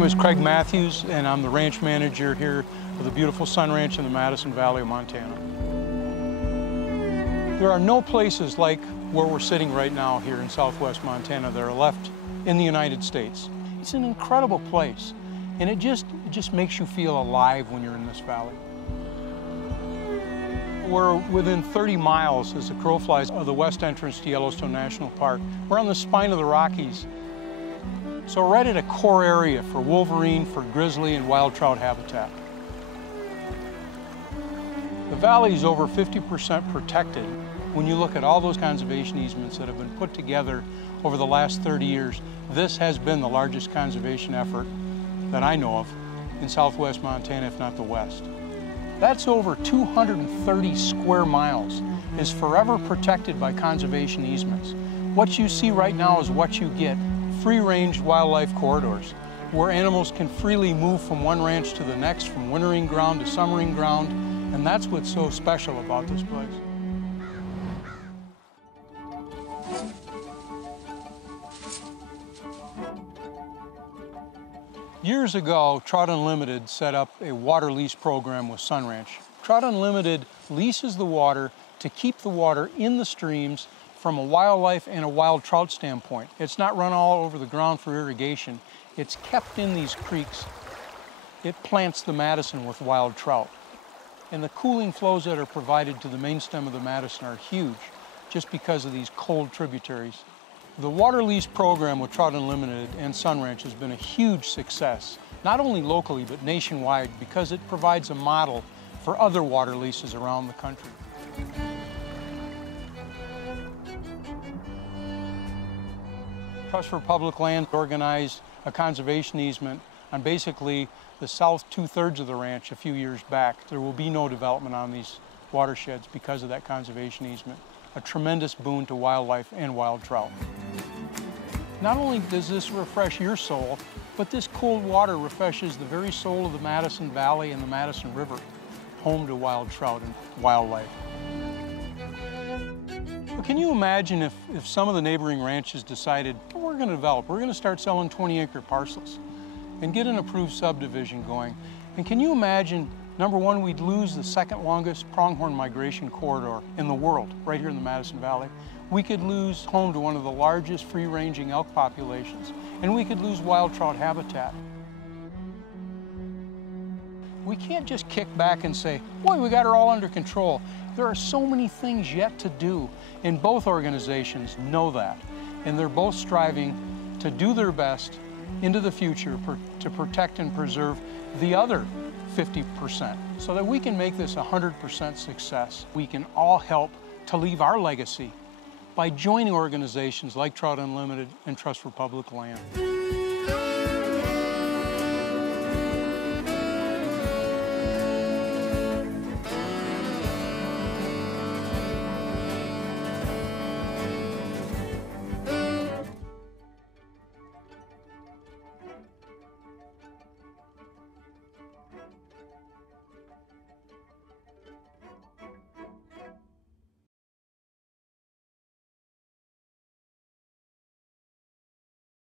name is Craig Mathews, and I'm the ranch manager here of the beautiful Sun Ranch in the Madison Valley of Montana. There are no places like where we're sitting right now here in southwest Montana that are left in the United States. It's an incredible place, and it just makes you feel alive when you're in this valley. We're within 30 miles, as the crow flies, of the west entrance to Yellowstone National Park. We're on the spine of the Rockies. So we're right at a core area for wolverine, for grizzly, and wild trout habitat. The valley is over 50% protected. When you look at all those conservation easements that have been put together over the last 30 years, this has been the largest conservation effort that I know of in southwest Montana, if not the west. That's over 230 square miles is forever protected by conservation easements. What you see right now is what you get. Free-range wildlife corridors, where animals can freely move from one ranch to the next, from wintering ground to summering ground, and that's what's so special about this place. Years ago, Trout Unlimited set up a water lease program with Sun Ranch. Trout Unlimited leases the water to keep the water in the streams from a wildlife and a wild trout standpoint. It's not run all over the ground for irrigation. It's kept in these creeks. It plants the Madison with wild trout. And the cooling flows that are provided to the main stem of the Madison are huge, just because of these cold tributaries. The water lease program with Trout Unlimited and Sun Ranch has been a huge success, not only locally, but nationwide, because it provides a model for other water leases around the country. Trust for Public Land organized a conservation easement on basically the south two-thirds of the ranch a few years back. There will be no development on these watersheds because of that conservation easement. A tremendous boon to wildlife and wild trout. Not only does this refresh your soul, but this cold water refreshes the very soul of the Madison Valley and the Madison River, home to wild trout and wildlife. Can you imagine if some of the neighboring ranches decided, well, we're going to develop, we're going to start selling 20-acre parcels and get an approved subdivision going. And can you imagine, number one, we'd lose the second longest pronghorn migration corridor in the world, right here in the Madison Valley. We could lose home to one of the largest free-ranging elk populations, and we could lose wild trout habitat. We can't just kick back and say, boy, we got it all under control. There are so many things yet to do, and both organizations know that. And they're both striving to do their best into the future to protect and preserve the other 50% so that we can make this 100% success. We can all help to leave our legacy by joining organizations like Trout Unlimited and Trust for Public Land.